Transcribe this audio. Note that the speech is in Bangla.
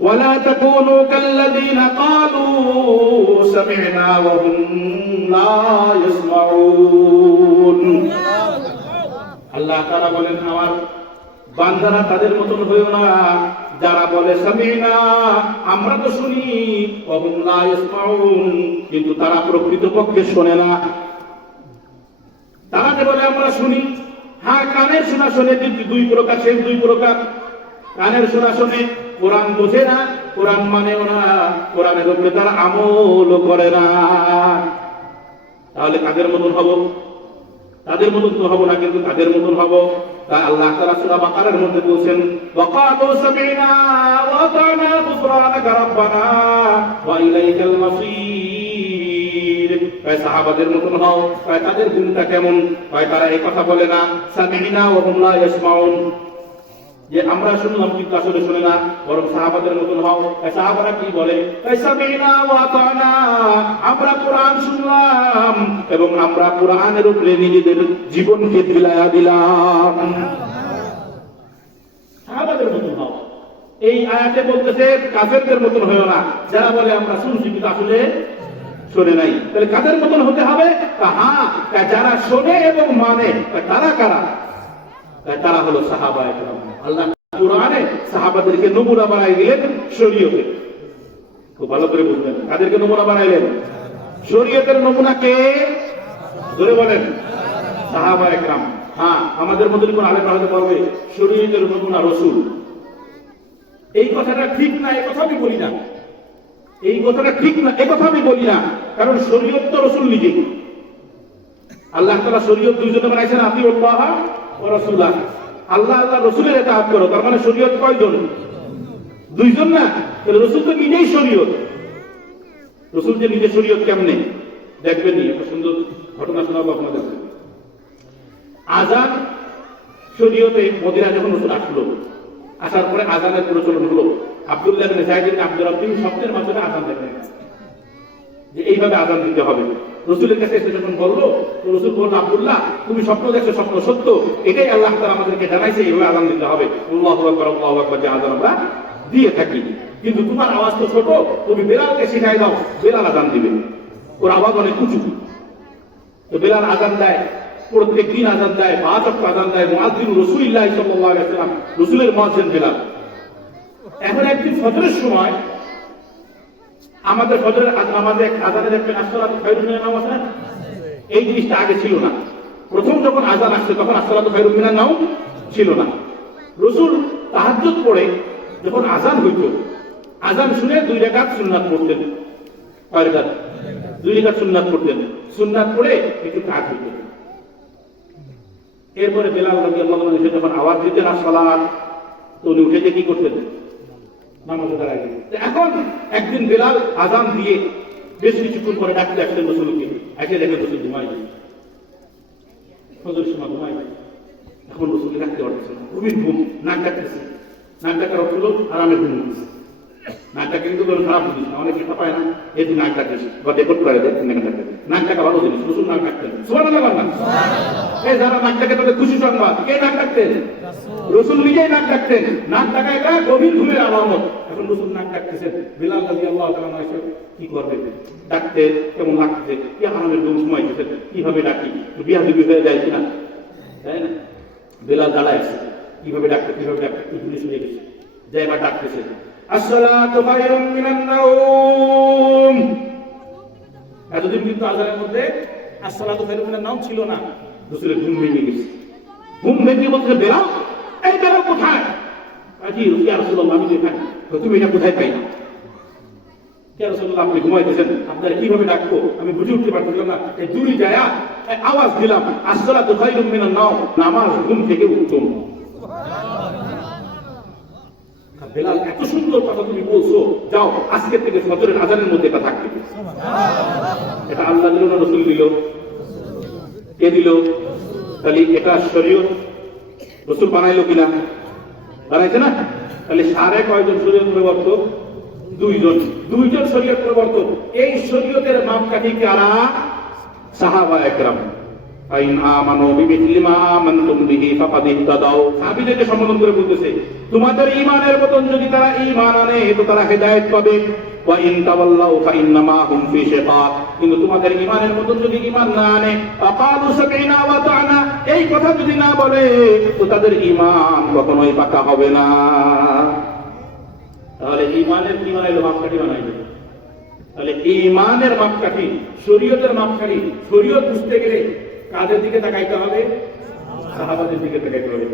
ولا تكونوا كالذين قالوا سمعنا وهم لا يسمعون আল্লাহ তাআলা বলেন আমার বান্দারা তাদের মতন হইও না যারা বলে সামিনা আমরা তো শুনি ওহুম লা ইয়াসমাউন কিন্তু তারা প্রকৃতপক্ষে শোনে না। তারা যে বলে আমরা শুনি, হ্যাঁ কানের শোনা শোনে, কিন্তু দুই প্রকার, সেই দুই প্রকার। কানের শোনা শোনে, কোরআন বোঝে না, কোরআন মানেও না, কোরআনের উপরে তারা আমলও করে না। তাহলে কাদের মতন হব? তাদের মতন তো হব না, কিন্তু তাদের মতন হব। তাই আল্লাহ তাআলা সূরা বাকারার মধ্যে বলেন ওয়াকালু সামিনা ওয়া আতানা গুফরানাকা রাব্বানা ওয়া ইলাইকাল মাসীর। তাই সাহাবাদের মতন হও। তাই তাদের গুণটা কেমন? তাই তারা এই কথা বলে না সামিনা ওয়া হুম লা ইয়াসমাউন, যে আমরা শুনলাম কিন্তু আসলে শুনে না, বরং সাহাবাদের মতন হও। সাহাবারা কি বলে? সামিনা ওয়া আতানা, আমরা কোরআন শুনলাম এবং আমরা কোরআনের উপরে নিজেদের জীবনকে বিলায়া দিলাম। সাহাবাদের মতন হও। এই আয়াতে বলতেছে কাফেরদের মতন হয়ো না, যারা বলে আমরা শুনছি কিন্তু আসলে শোনে নাই। তাহলে কাদের মতন হতে হবে? হ্যাঁ, যারা শোনে এবং মানে। তারা কারা? তারা হলো সাহাবায়ে কেরাম। আল্লাহ কুরআনে সাহাবাদেরকে নমুনা বানাই দিলেন শরীয়তে। খুব ভালো করে বুঝবেন, কাদেরকে নমুনা বানাইলেন? শরীয়তের নমুনা কে? ধরে বলেন সাহাবায়ে কেরাম। হ্যাঁ, আমাদের মধ্যে কোন আলেম হতে পারবে শরীয়তের নমুনা রাসূল। এই কথাটা ঠিক না, এই কথা আমি বলি না। এই কথাটা ঠিক না, এই কথা আমি বলি না, কারণ শরীয়ত তো রাসূল নিজেই। আল্লাহ তাআলা শরীয়ত দুইজনে বানাইছেন, আতিউল্লাহ ওয়া রাসূলাহ। আল্লাহ আল্লাহ রাসূলের ইতাআত করো, তার মানে শরীয়ত কয়জন? দুইজন না? তাহলে রাসূল তো নিজেই শরীয়ত। রাসূল যে নিজে শরীয়ত কেমনে দেখবেন নি, একটা সুন্দর ঘটনা শোনাবো আপনাদের। আযান শরীয়তে মদিনা যখন রাসূল আসলো, আসার পরে আযানের প্রচলন হলো। আব্দুল্লাহ ইবনে যায়েদ ইবনে আব্দুর রাব্বিহ স্বপ্নের মাধ্যমে আযান দেখলেন যে এইভাবে আযান দিতে হবে। রাসূলের কাছে এসে যখন বললো, তো রাসূল বলল, আব্দুল্লাহ তুমি স্বপ্ন দেখছো, স্বপ্ন সত্য, এটাই আল্লাহ তাআলা আমাদেরকে জানাইছে, এইভাবে আযান দিতে হবে। আল্লাহু আকবার আল্লাহু আকবার, যে আযান আমরা দিয়ে থাকি। কিন্তু তোমার আওয়াজ তো ছোট, তুমি বেলালকে শিখাই দাও, বেলাল আযান দিবে। ওর আওয়াজ অনেক উঁচু। তো বেলাল আযান দেয়, প্রত্যেক দিন আযান দেয়, 5 ওয়াক্ত আযান দেয়। মুআজ্জিন রাসূলুল্লাহ সাল্লাল্লাহু আলাইহি ওয়াসাল্লাম, রাসূলের মুআজ্জিন বেলাল। এখন একদিন ফজরের সময়, আমাদের ফজরের নামাজে আযানের একটা আসসালাতু খায়রুম মিনান নাওম আছে না? এই জিনিসটা আগে ছিল না। প্রথম যখন আযান আসছে তখন আসসালাতু খায়রুম মিনান নাওম ছিল না। রাসূল তাহাজ্জুদ পড়ে যখন আযান হইতো, আযান শুনে 2 রাকাত সুন্নাত পড়তেন। কয় রাকাত? 2 রাকাত সুন্নাত পড়তেন। সুন্নাত পড়ে একটু কাজ হইতো। এরপরে বেলাল রাদিয়াল্লাহু আনহু যখন আওয়াজ দিতেন আসসালাত, তো উনি উঠে কি করতেন? নামাজে দাঁড়ায়। এখন একদিন বেলাল আযান দিয়ে বেশ কিছুক্ষণ পরে ডাকতে আসলেন রাসূলকে। এসে দেখেন রাসূল ঘুমায় যায়, ফজরের সময় ঘুমায় যায়। এখন রাসূলকে ডাকতে পারতেছে না, গভীর ঘুম, নাক ডাকতেছে। নাক ডাকার অর্থ হলো আরামে ঘুম হচ্ছে। নাক ডাকা কিন্তু কোনো খারাপ জিনিস না, অনেকে পায় না, এই যে নাক ডাকতেছে বা রেকর্ড করে দেয়, নাক ডাকা ভালো জিনিস। রাসূল নাক ডাকতেন, সুবহানাল্লাহ বলেন না? এই যারা নাক ডাকে তাদের খুশি সংবাদ। কে নাক ডাকতেন? রাসূল নিজেই নাক ডাকতেন। নাক ডাকা এটা গভীর ঘুমের আলামত। এখন রাসূল নাক ডাকতেছেন, বিলাল রাদিয়াল্লাহু তাআলা এসে কি করবে? ডাকতে কেমন লাগতেছে, কি আরামের ঘুম ঘুমাইতেছে, কিভাবে ডাকি, বিয়াদবি হয়ে যায় কিনা, তাই না? বিলাল দাঁড়ায় আছে, কিভাবে ডাকতে শুনে গেছে, যাই এবার ডাকতেছে আসসালাতু খায়রুম মিনান নাওম। এতদিন কিন্তু আযানের মধ্যে আসসালাতু খায়রুম মিনান নাওম ছিল না। রাসূলের ঘুম ভেঙে গেছে। ঘুম ভেঙে বলছে, বেলাল, এই বেলাল কোথায়? আজি ইয়া রাসূলুল্লাহ, আমি এখানে। তুমি এটা কোথায় পাই না? ইয়া রাসূলুল্লাহ, আপনি ঘুমাইতেছেন, আপনারা কিভাবে ডাকবো আমি বুঝে উঠতে পারছিলাম না। এই দূরে যায় আওয়াজ দিলাম আসসালাতু খায়রুম মিনান নাওম, নামাজ ঘুম থেকে উত্তম। বেলাল, এত সুন্দর কথা তুমি বলছো, যাও আজকে থেকে ফজরের আযানের মধ্যে এটা থাকবে। এটা আল্লাহ দিল না রাসূল দিল? কে দিল? তাহলে এটা শরীয়ত রাসূল বানাইলো কিনা? বানাইছে না? তাহলে সাড়ে কয়জন শরীয়ত প্রবর্তক? 2 জন শরীয়ত প্রবর্তক। এই শরীয়তের মাপকাঠি কারা? সাহাবায়ে কেরাম। ফাইন আমানু বিমিথলি মা আমানতুম বিহি ফাকাদ ইহতাদাও। সাহাবীদেরকে সম্বোধন করে বলতেছে, তোমাদের ঈমানের মতন যদি তারা ঈমান আনে তো তারা হেদায়েত পাবে। ওয়া ইন তাওয়াল্লাউ ফাইন্নামা হুম ফি শিকাক। কিন্তু তোমাদের ঈমানের মতন যদি ঈমান না আনে, ফাকালু সামি'না ওয়া আতা'না, এই কথা যদি না বলে তো তাদের ঈমান কখনোই পাকা হবে না। তাহলে ঈমানের কি বানাইলো? মাপকাঠি বানাইলো। তাহলে ঈমানের মাপকাঠি, শরীয়তের মাপকাঠি, শরীয়ত বুঝতে গেলে কাদের দিকে তাকাইতে হবে? সাহাবাদের দিকে তাকাইতে হবে।